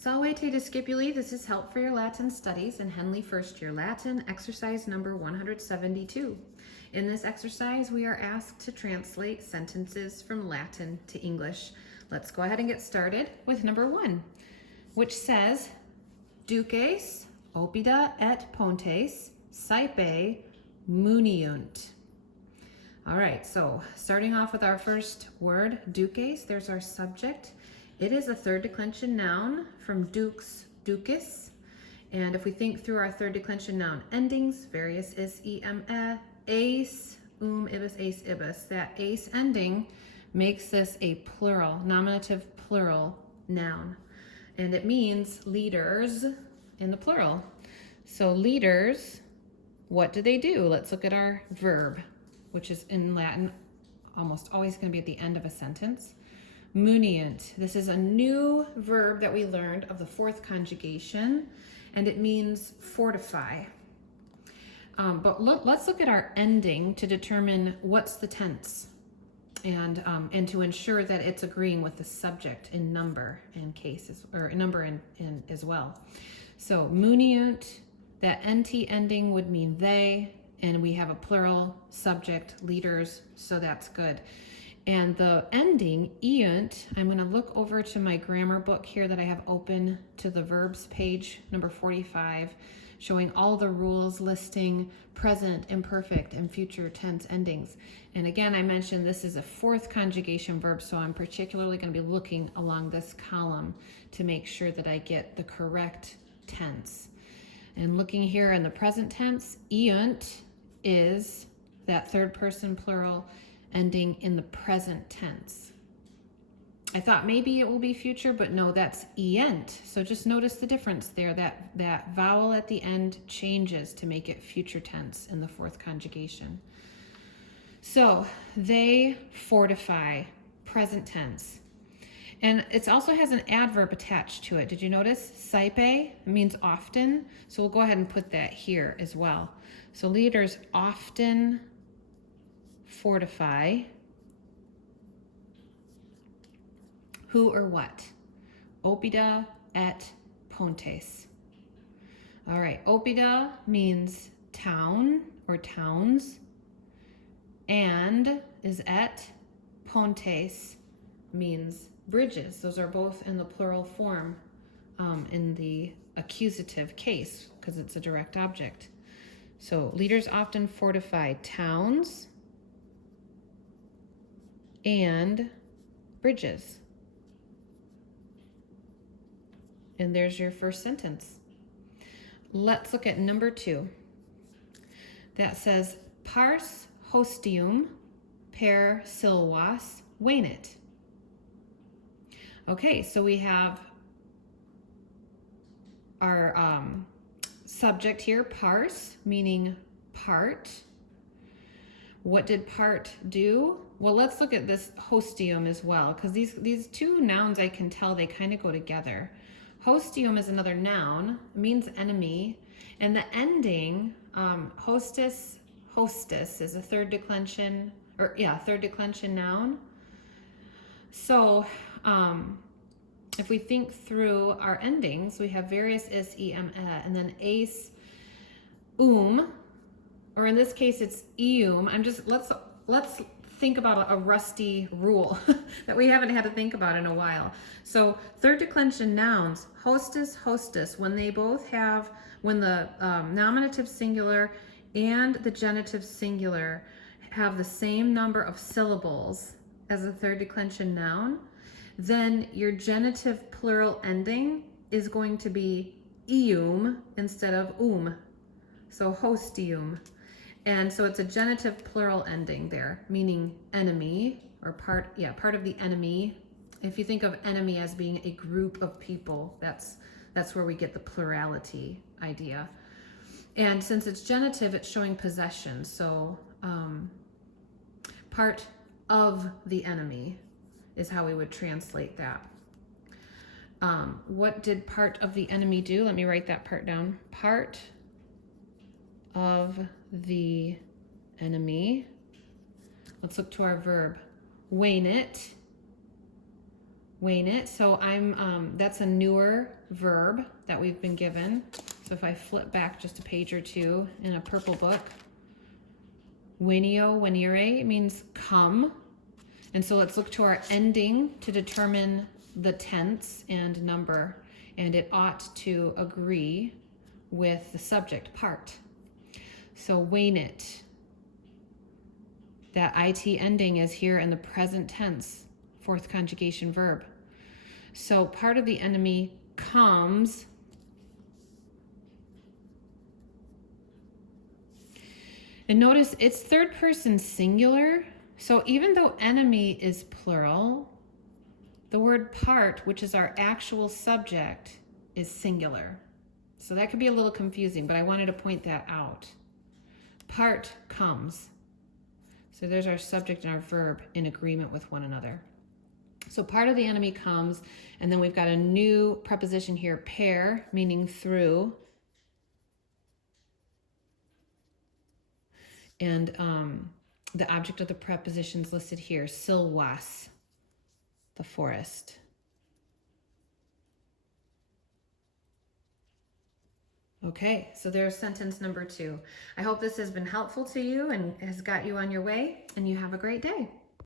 Salve te discipuli, this is Help for Your Latin Studies in Henle First Year Latin, exercise number 172. In this exercise, we are asked to translate sentences from Latin to English. Let's go ahead and get started with number 1, which says, Duces, opida et pontes, saepe muniunt. All right, so starting off with our first word, duces, there's our subject. It is a third declension noun from dux, ducis. And if we think through our third declension noun endings, various is, ace, ibis, ace, ibis. That ace ending makes this a plural, nominative plural noun. And it means leaders in the plural. So leaders, what do they do? Let's look at our verb, which is in Latin almost always going to be at the end of a sentence. Muniunt. This is a new verb that we learned of the fourth conjugation, and it means fortify. But let's look at our ending to determine what's the tense, and to ensure that it's agreeing with the subject in number and cases, or number in as well. So muniunt, that nt ending would mean they, and we have a plural subject, leaders, so that's good. And the ending, iunt, I'm going to look over to my grammar book here that I have open to the verbs page, number 45, showing all the rules listing present, imperfect, and future tense endings. And again, I mentioned this is a fourth conjugation verb, so I'm particularly going to be looking along this column to make sure that I get the correct tense. And looking here in the present tense, iunt is that third person plural ending in the present tense. I thought maybe it will be future, but no, that's ient. So just notice the difference there. That vowel at the end changes to make it future tense in the fourth conjugation. So they fortify, present tense. And it also has an adverb attached to it. Did you notice? Saepe means often. So we'll go ahead and put that here as well. So leaders often fortify. Who or what? Opida et pontes. All right, opida means town or towns, and is et pontes means bridges. Those are both in the plural form in the accusative case because it's a direct object. So leaders often fortify towns and bridges. And there's your first sentence. Let's look at number 2. That says, pars hostium per silvas venit. Okay, so we have our subject here, pars, meaning part. What did part do? Well, let's look at this hostium as well, because these two nouns, I can tell they kind of go together. Hostium is another noun, means enemy, and the ending, hostis is a third declension, third declension noun. So if we think through our endings, we have various is, and then ace, or in this case it's eum. Let's think about a rusty rule that we haven't had to think about in a while. So third declension nouns, hostis, when they both have, when the nominative singular and the genitive singular have the same number of syllables as a third declension noun, then your genitive plural ending is going to be eum instead of So hostium. And so it's a genitive plural ending there, meaning enemy, or part of the enemy. If you think of enemy as being a group of people, that's where we get the plurality idea. And since it's genitive, it's showing possession. So part of the enemy is how we would translate that. What did part of the enemy do? Let me write that part down. Part of the enemy. Let's look to our verb. Venit wane it. So that's a newer verb that we've been given. So if I flip back just a page or two in a purple book, venio, venire means come. And so let's look to our ending to determine the tense and number. And it ought to agree with the subject part. So wane it. That it ending is here in the present tense, fourth conjugation verb. So part of the enemy comes. And notice it's third person singular. So even though enemy is plural, the word part, which is our actual subject, is singular. So that could be a little confusing, but I wanted to point that out. Part comes. So there's our subject and our verb in agreement with one another. So part of the enemy comes, and then we've got a new preposition here, per, meaning through. And the object of the prepositions listed here, silwas, the forest. Okay, so there's sentence number 2. I hope this has been helpful to you and has got you on your way, and you have a great day.